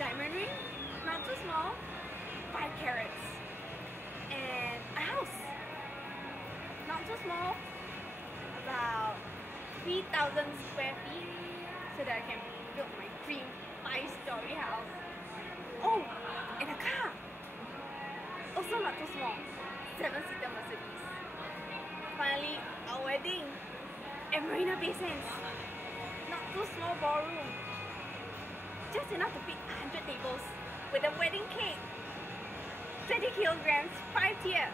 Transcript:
Diamond ring, not too small, 5 carats, and a house, not too small, about 3,000 square feet, so that I can build my dream 5-story house. Oh, and a car, also not too small, 7-seater Mercedes. Finally, a wedding at Marina Bay Sands, not too small ballroom. Just enough to fit 100 tables with a wedding cake. 20 kilograms, 5 tier.